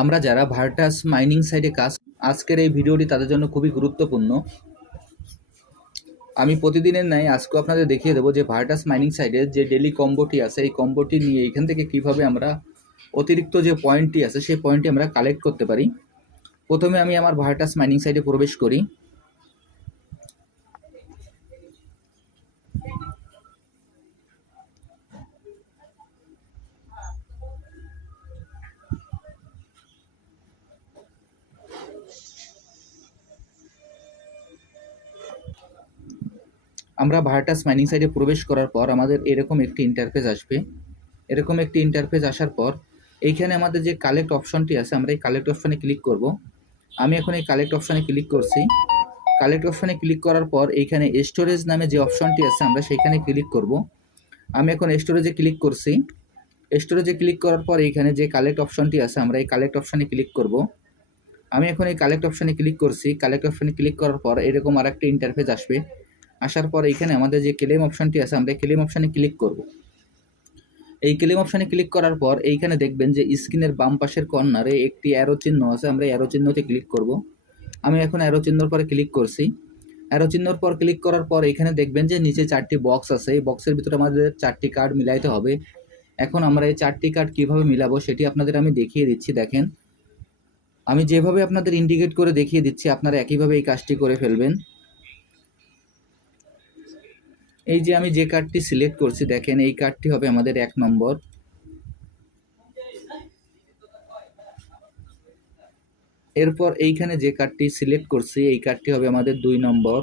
আমরা যারা Virtus mining সাইটে কাজ, আজকের এই ভিডিওটি তাদের জন্য খুবই গুরুত্বপূর্ণ। আমি প্রতিদিনের ন্যায় আজকে আপনাদের দেখিয়ে দেবো যে ভার্টাস মাইনিং সাইডের যে ডেলি কম্বোটি আছে, এই কম্বোটি নিয়ে এখান থেকে কীভাবে আমরা অতিরিক্ত যে পয়েন্টটি আছে, সেই পয়েন্টটি আমরা কালেক্ট করতে পারি। প্রথমে আমি আমার ভার্টাস মাইনিং সাইটে প্রবেশ করি। আমরা ভার্টাস মাইনিং সাইটে প্রবেশ করার পর আমাদের এরকম একটি ইন্টারফেস আসবে। এরকম একটি ইন্টারফেস আসার পর এইখানে আমাদের যে কালেক্ট অপশনটি আছে, আমরা এই কালেক্ট অপশনে ক্লিক করব। আমি এখন এই কালেক্ট অপশনে ক্লিক করছি। কালেক্ট অপশনে ক্লিক করার পর এইখানে স্টোরেজ নামে যে অপশনটি আছে, আমরা সেইখানে ক্লিক করব। আমি এখন স্টোরেজে ক্লিক করছি। স্টোরেজে ক্লিক করার পর এইখানে যে কালেক্ট অপশনটি আছে, আমরা এই কালেক্ট অপশনে ক্লিক করব। আমি এখন এই কালেক্ট অপশনে ক্লিক করছি। কালেক্ট অপশনে ক্লিক করার পর এরকম আরেকটা ইন্টারফেস আসবে। আসার পর এখানে আমাদের যে ক্লেম অপশনটি আছে, আমরা ক্লেম অপশনে ক্লিক করব। এই ক্লেম অপশনে ক্লিক করার পর এইখানে দেখবেন যে স্ক্রিনের বাম পাশের কর্নারে একটি অ্যারো চিহ্ন আছে, আমরা অ্যারো চিহ্নতে ক্লিক করব। আমি এখন অ্যারো চিহ্নর পরে ক্লিক করছি। অ্যারো চিহ্নর পর ক্লিক করার পর এখানে দেখবেন যে নিচে চারটি বক্স আছে। এই বক্সের ভিতরে আমাদের চারটি কার্ড মিলাইতে হবে। এখন আমরা এই চারটি কার্ড কীভাবে মিলাবো সেটি আপনাদের আমি দেখিয়ে দিচ্ছি, দেখেন। আমি যেভাবে আপনাদের ইন্ডিকেট করে দেখিয়ে দিচ্ছি, আপনারা একইভাবে এই কাজটি করে ফেলবেন। এই যে আমি যে কার্ডটি সিলেক্ট করছি, দেখেন এই কার্ডটি হবে আমাদের এক নম্বর। এরপর এইখানে যে কার্ডটি সিলেক্ট করছি, এই কার্ডটি হবে আমাদের দুই নম্বর।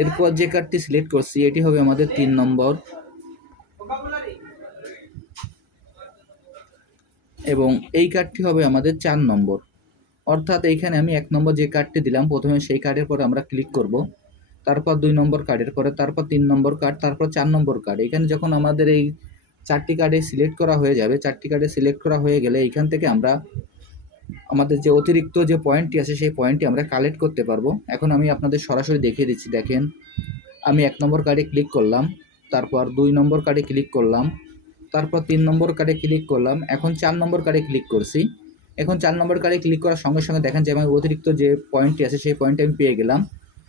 এরপর যে কার্ডটি সিলেক্ট করছি, এটি হবে আমাদের তিন নম্বর। এবং এই কার্ডটি হবে আমাদের চার নম্বর। অর্থাৎ এইখানে আমি এক নম্বর যে কার্ডটি দিলাম, প্রথমে সেই কার্ডের পরে আমরা ক্লিক করব। তারপর দুই নম্বর কার্ডের পরে, তারপর তিন নম্বর কার্ড তারপর চার নম্বর কার্ড এখানে যখন আমাদের এই চারটি কার্ডে সিলেক্ট করা হয়ে যাবে, চারটি কার্ডে সিলেক্ট করা হয়ে গেলে এইখান থেকে আমরা আমাদের যে অতিরিক্ত যে পয়েন্টটি আছে, সেই পয়েন্টটি আমরা কালেক্ট করতে পারব। এখন আমি আপনাদের সরাসরি দেখিয়ে দিচ্ছি, দেখেন। আমি এক নম্বর কার্ডে ক্লিক করলাম, তারপর দুই নম্বর কার্ডে ক্লিক করলাম, তারপর তিন নম্বর কার্ডে ক্লিক করলাম। এখন চার নম্বর কার্ডে ক্লিক করছি। এখন চার নম্বর কার্ডে ক্লিক করার সঙ্গে সঙ্গে দেখেন যে আমার অতিরিক্ত যে পয়েন্টটি আছে, সেই পয়েন্টটি আমি পেয়ে গেলাম।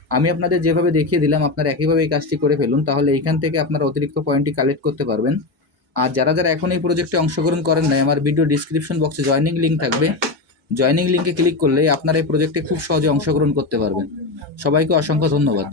আমি আপনাদের যেভাবে দেখিয়ে দিলাম, আপনারা একইভাবে এই কাজটি করে ফেলুন, তাহলে এইখান থেকে আপনারা অতিরিক্ত পয়েন্টটি কালেক্ট করতে পারবেন। আর যারা যারা এখন এই প্রজেক্টে অংশগ্রহণ করেন নাই, আমার ভিডিও ডিসক্রিপশন বক্সে জয়নিং লিঙ্ক থাকবে। জয়নিং লিঙ্কে ক্লিক করলে আপনারা এই প্রজেক্টে খুব সহজে অংশগ্রহণ করতে পারবেন। সবাইকে অসংখ্য ধন্যবাদ।